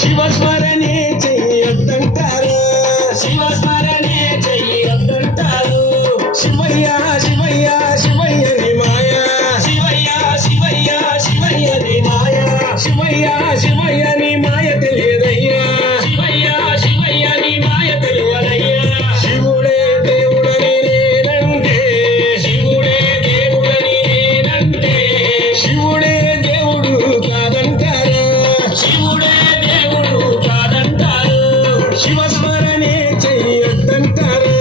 శివస్మరణే చెయ్యొద్దంటారు, శివస్మరణే చెయ్యొద్దంటారు. శివయ్య శివయ్య శివయ్య ని మాయ, శివయ్య శివయ్య శివయ్య ని మాయ, శివయ్య శివయ్య ని మాయ తెలియదయ్యా, శివయ్య శివయ్య ని మాయ తెలియదయ్యా. శివుడే దేవుడని నేనంటే, శివుడే దేవుడని నేనంటే, శివుడే దేవుడు కాదంటారు, శివుడే దేవుడు కాదంటారు. శివస్మరణే చెయ్యొద్దంటారు.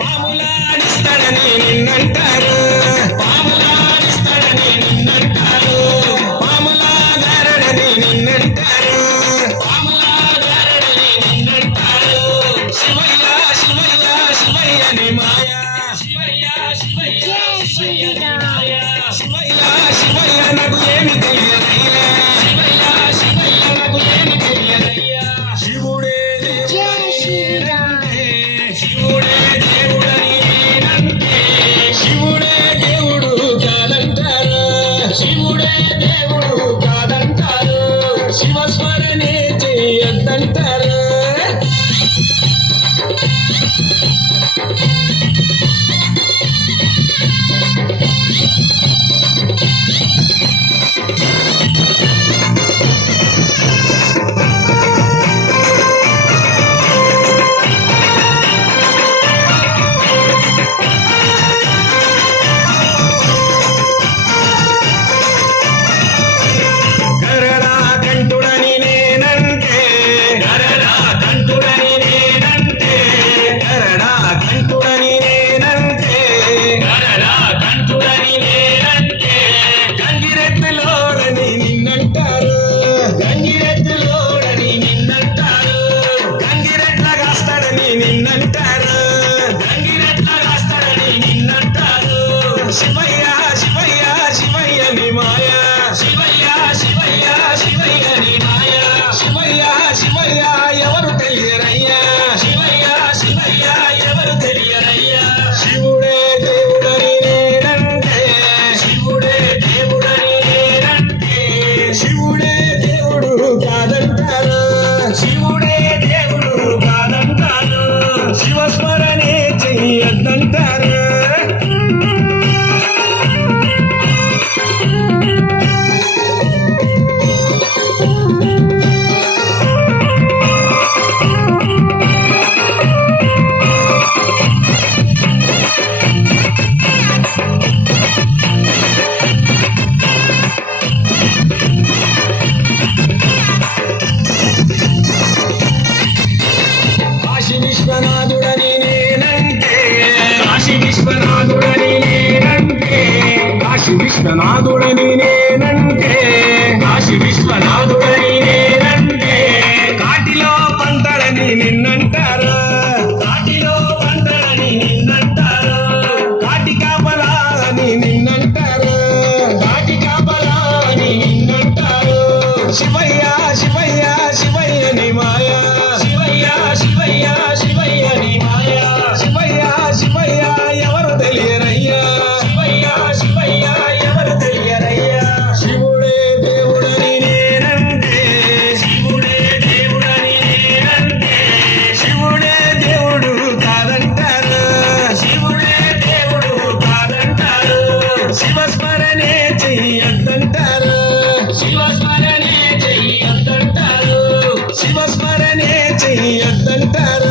పాములాడిస్తాడని నిన్నంటారు, పాములాడిస్తాడని నిన్నంటారు, పాములాగారడని నిన్నంటారు, పాములాగారడని నిన్నంటారు. శివయ్య శివయ్య శివయ్య ని మాయ, శివయ్య శివయ్య శివయ్య ని మాయ, శివయ్య శివయ్య నాకు ఏమి తెలియదయ్యా, శివయ్య శివయ్య నాకు ఏమి తెలియదయ్యా. శివుడే శివుడే దేవుడని నేనంటే, శివుడే దేవుడు కాదంటారు, శివుడే దేవుడు కాదంటారు. శివస్మరణే చెయ్యొద్దంటారు. నిన్నంటారు, గంగిరెట్ల రాస్తాడని నిన్నంటారు. శివయ్య శివయ్య శివయ్య ని మాయ, శివయ్య శివయ్య శివయ్య ని మాయ, శివయ్య శివయ్య ఎవరు తెలియరయ్యా, శివయ్య శివయ్య ఎవరు తెలియరయ్యా. శివుడే దేవుడని నేనంటే, శివుడే దేవుడని నేనంటే, శివుడే దేవుడు కాదంటారు, శివుడే దేవుడు కాదంటారు. శివస్మరణే చెయ్యొద్దంటారు. కాశీ విశ్వనాథుడని నేనంటే, కాశీ విశ్వనాథుడని నేనంటే, కాశీ విశ్వనాథుడని నేనంటే, కాశీ విశ్వనాథుడని నేనంటే, కాటిలో పంటలని నిన్నంటారు, కాటిలో పంటలని నిన్నంటారు, కాటి కాపలా అని నిన్నంటారు, కాటి కాపలా అని నిన్నంటారు. శివయ్య శివయ్య శివయ్య ని మాయ, శివయ్య శివయ్య శివయ్య ని మాయ, శివయ్య శివయ్య ఎవరు తెలియరయ్యా, శివయ్య శివయ్య ఎవరు తెలియరయ్యా. శివుడే దేవుడని నేనంటే, శివుడే దేవుడని నేనంటే, శివుడే దేవుడు కాదంటారు, శివుడే దేవుడు కాదంటారు. శివస్మరణే చెయ్యొద్దంటారు, శివస్మరణే చెయ్యొద్దంటారు, శివస్మరణే చెయ్యొద్దంటారు.